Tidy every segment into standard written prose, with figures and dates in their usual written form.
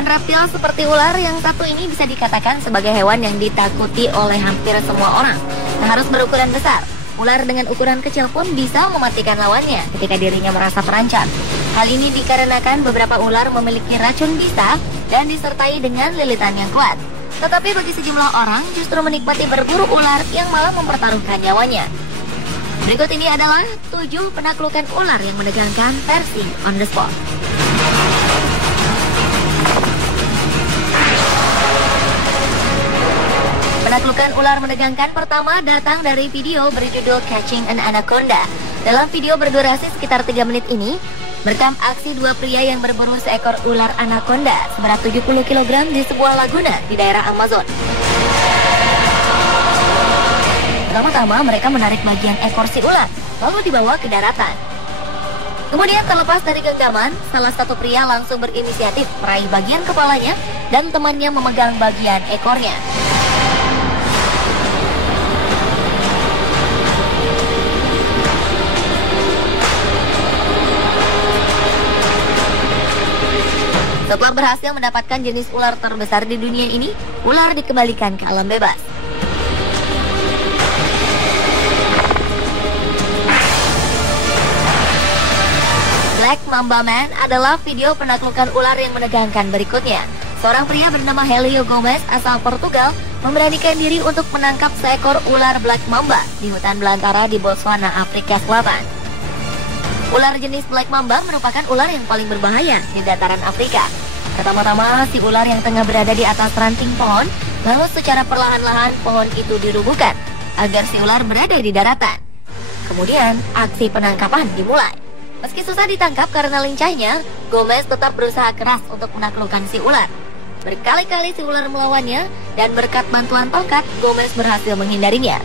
Hewan reptil seperti ular yang satu ini bisa dikatakan sebagai hewan yang ditakuti oleh hampir semua orang. Tak harus berukuran besar, ular dengan ukuran kecil pun bisa mematikan lawannya ketika dirinya merasa terancam. Hal ini dikarenakan beberapa ular memiliki racun bisa dan disertai dengan lilitan yang kuat. Tetapi bagi sejumlah orang justru menikmati berburu ular yang malah mempertaruhkan nyawanya. Berikut ini adalah 7 penaklukan ular yang menegangkan versi on the spot. Penaklukan ular menegangkan pertama datang dari video berjudul Catching an Anaconda. Dalam video berdurasi sekitar 3 menit ini, merekam aksi 2 pria yang berburu seekor ular anaconda seberat 70 kg di sebuah laguna di daerah Amazon. Pertama-tama mereka menarik bagian ekor si ular, lalu dibawa ke daratan. Kemudian terlepas dari genggaman, salah satu pria langsung berinisiatif meraih bagian kepalanya dan temannya memegang bagian ekornya. Setelah berhasil mendapatkan jenis ular terbesar di dunia ini, ular dikembalikan ke alam bebas. Black Mamba Man adalah video penaklukan ular yang menegangkan berikutnya. Seorang pria bernama Helio Gomes asal Portugal memberanikan diri untuk menangkap seekor ular Black Mamba di hutan belantara di Botswana, Afrika Selatan. Ular jenis Black Mamba merupakan ular yang paling berbahaya di dataran Afrika. Pertama-tama, si ular yang tengah berada di atas ranting pohon, lalu secara perlahan-lahan pohon itu dirubuhkan agar si ular berada di daratan. Kemudian, aksi penangkapan dimulai. Meski susah ditangkap karena lincahnya, Gomez tetap berusaha keras untuk menaklukkan si ular. Berkali-kali si ular melawannya, dan berkat bantuan tongkat, Gomez berhasil menghindarinya.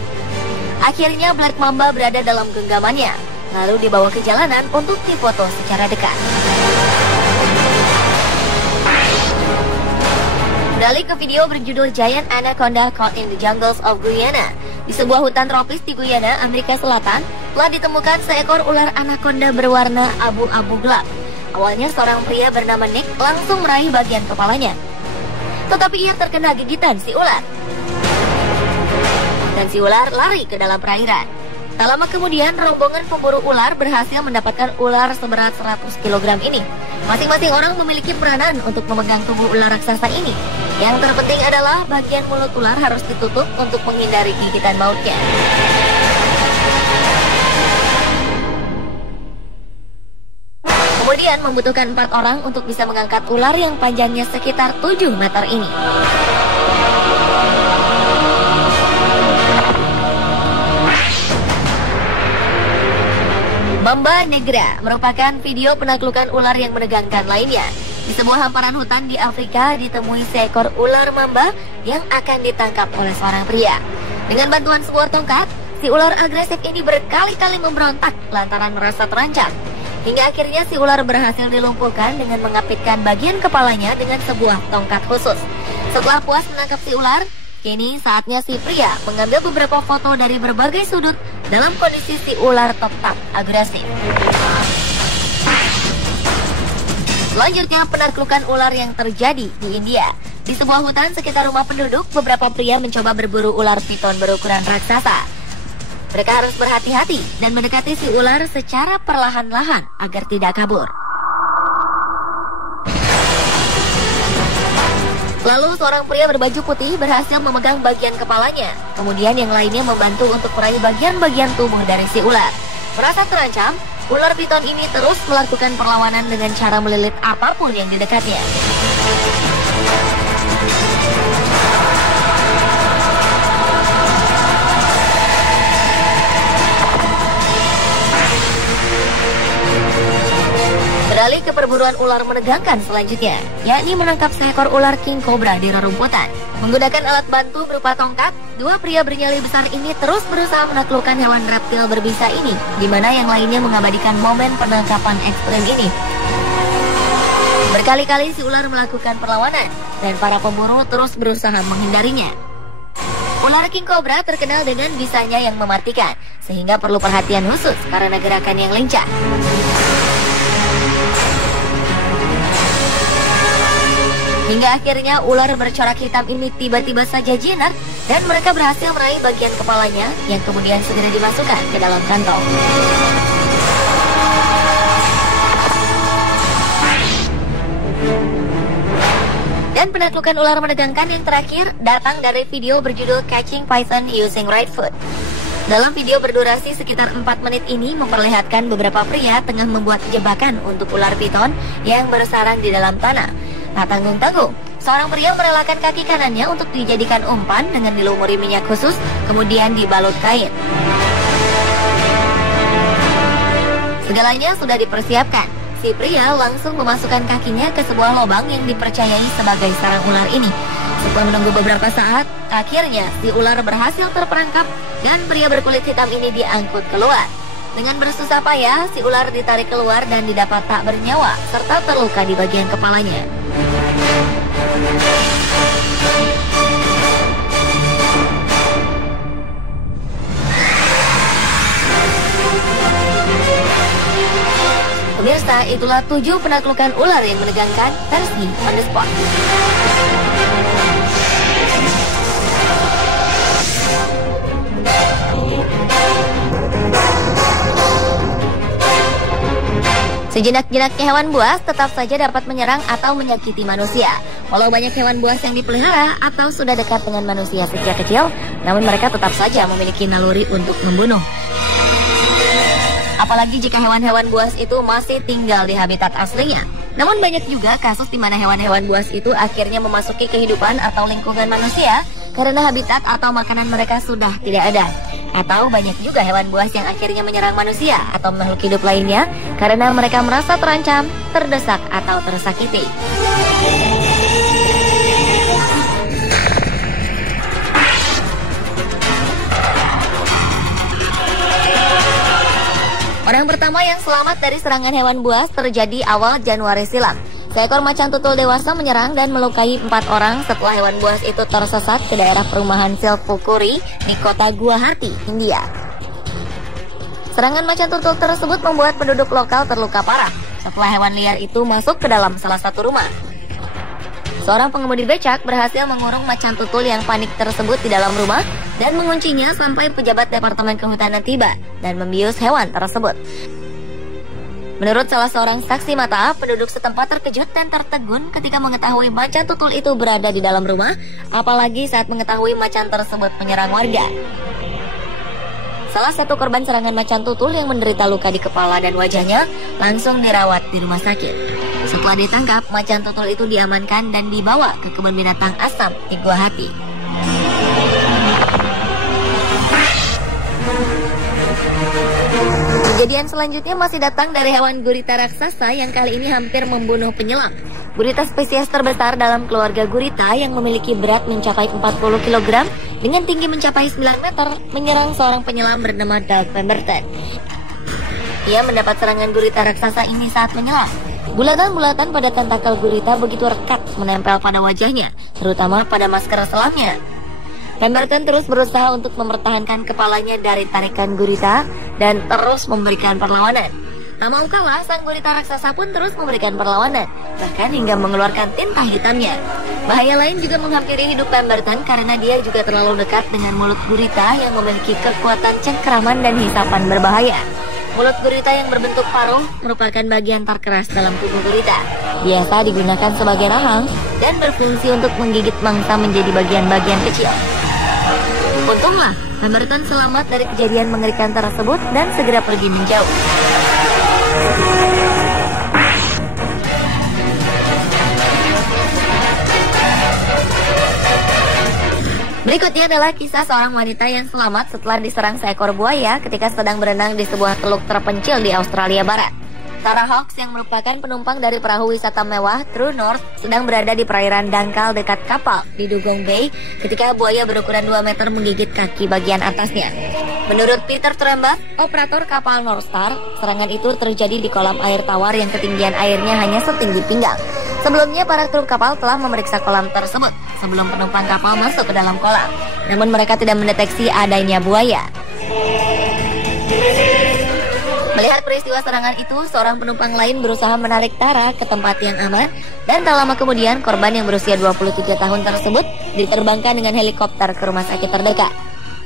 Akhirnya, Black Mamba berada dalam genggamannya, lalu dibawa ke jalanan untuk difoto secara dekat. Beralih ke video berjudul Giant Anaconda Caught in the Jungles of Guyana. Di sebuah hutan tropis di Guyana, Amerika Selatan, telah ditemukan seekor ular anaconda berwarna abu-abu gelap. Awalnya seorang pria bernama Nick langsung meraih bagian kepalanya. Tetapi ia terkena gigitan si ular. Dan si ular lari ke dalam perairan. Tak lama kemudian, rombongan pemburu ular berhasil mendapatkan ular seberat 100 kg ini. Masing-masing orang memiliki peranan untuk memegang tubuh ular raksasa ini. Yang terpenting adalah bagian mulut ular harus ditutup untuk menghindari gigitan mautnya. Kemudian membutuhkan 4 orang untuk bisa mengangkat ular yang panjangnya sekitar 7 meter ini. Mamba Negra merupakan video penaklukan ular yang menegangkan lainnya. Di sebuah hamparan hutan di Afrika ditemui seekor ular mamba yang akan ditangkap oleh seorang pria. Dengan bantuan sebuah tongkat, si ular agresif ini berkali-kali memberontak lantaran merasa terancam. Hingga akhirnya si ular berhasil dilumpuhkan dengan mengapitkan bagian kepalanya dengan sebuah tongkat khusus. Setelah puas menangkap si ular, kini saatnya si pria mengambil beberapa foto dari berbagai sudut dalam kondisi si ular tetap agresif. Selanjutnya, penaklukan ular yang terjadi di India. Di sebuah hutan sekitar rumah penduduk, beberapa pria mencoba berburu ular piton berukuran raksasa. Mereka harus berhati-hati dan mendekati si ular secara perlahan-lahan agar tidak kabur. Lalu seorang pria berbaju putih berhasil memegang bagian kepalanya. Kemudian yang lainnya membantu untuk meraih bagian-bagian tubuh dari si ular. Merasa terancam, ular piton ini terus melakukan perlawanan dengan cara melilit apapun yang di dekatnya. Beralih ke perburuan ular menegangkan selanjutnya, yakni menangkap seekor ular king cobra di rerumputan. Menggunakan alat bantu berupa tongkat, 2 pria bernyali besar ini terus berusaha menaklukkan hewan reptil berbisa ini, di mana yang lainnya mengabadikan momen penangkapan ekstrem ini. Berkali-kali si ular melakukan perlawanan, dan para pemburu terus berusaha menghindarinya. Ular king cobra terkenal dengan bisanya yang mematikan, sehingga perlu perhatian khusus karena gerakan yang lincah. Hingga akhirnya ular bercorak hitam ini tiba-tiba saja jinak dan mereka berhasil meraih bagian kepalanya yang kemudian segera dimasukkan ke dalam kantong. Dan penaklukan ular menegangkan yang terakhir datang dari video berjudul Catching Python Using Right Foot. Dalam video berdurasi sekitar 4 menit ini memperlihatkan beberapa pria tengah membuat jebakan untuk ular piton yang bersarang di dalam tanah. Tak tanggung-tanggung, seorang pria merelakan kaki kanannya untuk dijadikan umpan dengan dilumuri minyak khusus, kemudian dibalut kain. Segalanya sudah dipersiapkan. Si pria langsung memasukkan kakinya ke sebuah lubang yang dipercayai sebagai sarang ular ini. Setelah menunggu beberapa saat, akhirnya si ular berhasil terperangkap dan pria berkulit hitam ini diangkut keluar. Dengan bersusah payah, si ular ditarik keluar dan didapat tak bernyawa serta terluka di bagian kepalanya. Pemirsa, itulah 7 penaklukan ular yang menegangkan versi On The Spot. Sejenak-jenaknya hewan buas tetap saja dapat menyerang atau menyakiti manusia. Walau banyak hewan buas yang dipelihara atau sudah dekat dengan manusia sejak kecil, namun mereka tetap saja memiliki naluri untuk membunuh. Apalagi jika hewan-hewan buas itu masih tinggal di habitat aslinya. Namun banyak juga kasus di mana hewan-hewan buas itu akhirnya memasuki kehidupan atau lingkungan manusia karena habitat atau makanan mereka sudah tidak ada. Atau banyak juga hewan buas yang akhirnya menyerang manusia atau makhluk hidup lainnya karena mereka merasa terancam, terdesak, atau tersakiti. Orang pertama yang selamat dari serangan hewan buas terjadi awal Januari silam. Seekor macan tutul dewasa menyerang dan melukai 4 orang setelah hewan buas itu tersesat ke daerah perumahan Silpukuri di kota Guwahati, India. Serangan macan tutul tersebut membuat penduduk lokal terluka parah setelah hewan liar itu masuk ke dalam salah satu rumah. Seorang pengemudi becak berhasil mengurung macan tutul yang panik tersebut di dalam rumah dan menguncinya sampai pejabat Departemen Kehutanan tiba dan membius hewan tersebut. Menurut salah seorang saksi mata, penduduk setempat terkejut dan tertegun ketika mengetahui macan tutul itu berada di dalam rumah, apalagi saat mengetahui macan tersebut menyerang warga. Salah satu korban serangan macan tutul yang menderita luka di kepala dan wajahnya langsung dirawat di rumah sakit. Setelah ditangkap, macan tutul itu diamankan dan dibawa ke kebun binatang Assam di Guwahati. Kejadian selanjutnya masih datang dari hewan gurita raksasa yang kali ini hampir membunuh penyelam. Gurita spesies terbesar dalam keluarga gurita yang memiliki berat mencapai 40 kg dengan tinggi mencapai 9 meter menyerang seorang penyelam bernama Doug Pemberton. Ia mendapat serangan gurita raksasa ini saat menyelam. Bulatan-bulatan pada tentakel gurita begitu rekat menempel pada wajahnya, terutama pada masker selamnya. Pemberton terus berusaha untuk mempertahankan kepalanya dari tarikan gurita dan terus memberikan perlawanan. Tak mau kalah, sang gurita raksasa pun terus memberikan perlawanan, bahkan hingga mengeluarkan tinta hitamnya. Bahaya lain juga menghampiri hidup Pemberton karena dia juga terlalu dekat dengan mulut gurita yang memiliki kekuatan cengkeraman dan hisapan berbahaya. Mulut gurita yang berbentuk paruh merupakan bagian terkeras dalam tubuh gurita. Biasa digunakan sebagai rahang dan berfungsi untuk menggigit mangsa menjadi bagian-bagian kecil. Untunglah, Pemberton selamat dari kejadian mengerikan tersebut dan segera pergi menjauh. Berikutnya adalah kisah seorang wanita yang selamat setelah diserang seekor buaya ketika sedang berenang di sebuah teluk terpencil di Australia Barat. Sarah Hawks yang merupakan penumpang dari perahu wisata mewah True North sedang berada di perairan dangkal dekat kapal di Dugong Bay ketika buaya berukuran 2 meter menggigit kaki bagian atasnya. Menurut Peter Trembath, operator kapal North Star, serangan itu terjadi di kolam air tawar yang ketinggian airnya hanya setinggi pinggang. Sebelumnya, para kru kapal telah memeriksa kolam tersebut sebelum penumpang kapal masuk ke dalam kolam. Namun mereka tidak mendeteksi adanya buaya. Melihat peristiwa serangan itu, seorang penumpang lain berusaha menarik Tara ke tempat yang aman, dan tak lama kemudian korban yang berusia 23 tahun tersebut diterbangkan dengan helikopter ke rumah sakit terdekat.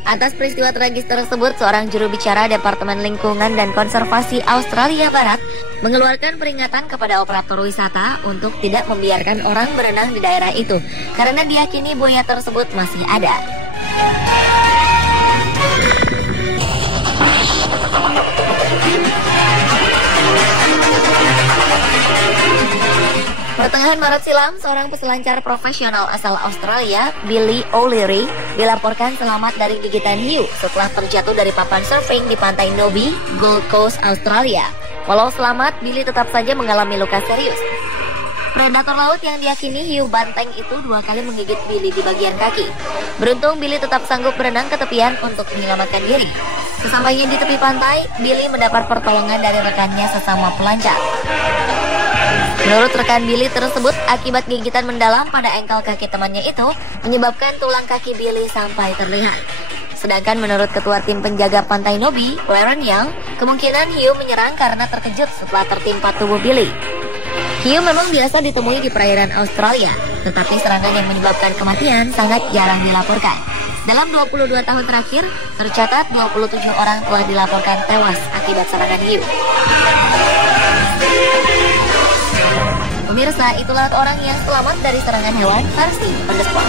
Atas peristiwa tragis tersebut, seorang juru bicara Departemen Lingkungan dan Konservasi Australia Barat mengeluarkan peringatan kepada operator wisata untuk tidak membiarkan orang berenang di daerah itu, karena diyakini buaya tersebut masih ada. Pertengahan Maret silam, seorang peselancar profesional asal Australia, Billy O'Leary, dilaporkan selamat dari gigitan hiu setelah terjatuh dari papan surfing di pantai Nobi, Gold Coast, Australia. Walau selamat, Billy tetap saja mengalami luka serius. Predator laut yang diyakini hiu banteng itu 2 kali menggigit Billy di bagian kaki. Beruntung, Billy tetap sanggup berenang ke tepian untuk menyelamatkan diri. Sesampainya di tepi pantai, Billy mendapat pertolongan dari rekannya sesama pelancar. Menurut rekan Billy tersebut, akibat gigitan mendalam pada engkel kaki temannya itu menyebabkan tulang kaki Billy sampai terlihat. Sedangkan menurut ketua tim penjaga pantai Nobi, Warren Young, kemungkinan hiu menyerang karena terkejut setelah tertimpa tubuh Billy. Hiu memang biasa ditemui di perairan Australia, tetapi serangan yang menyebabkan kematian sangat jarang dilaporkan. Dalam 22 tahun terakhir, tercatat 27 orang telah dilaporkan tewas akibat serangan hiu. Pemirsa, itulah orang yang selamat dari serangan hewan versi On The Spot.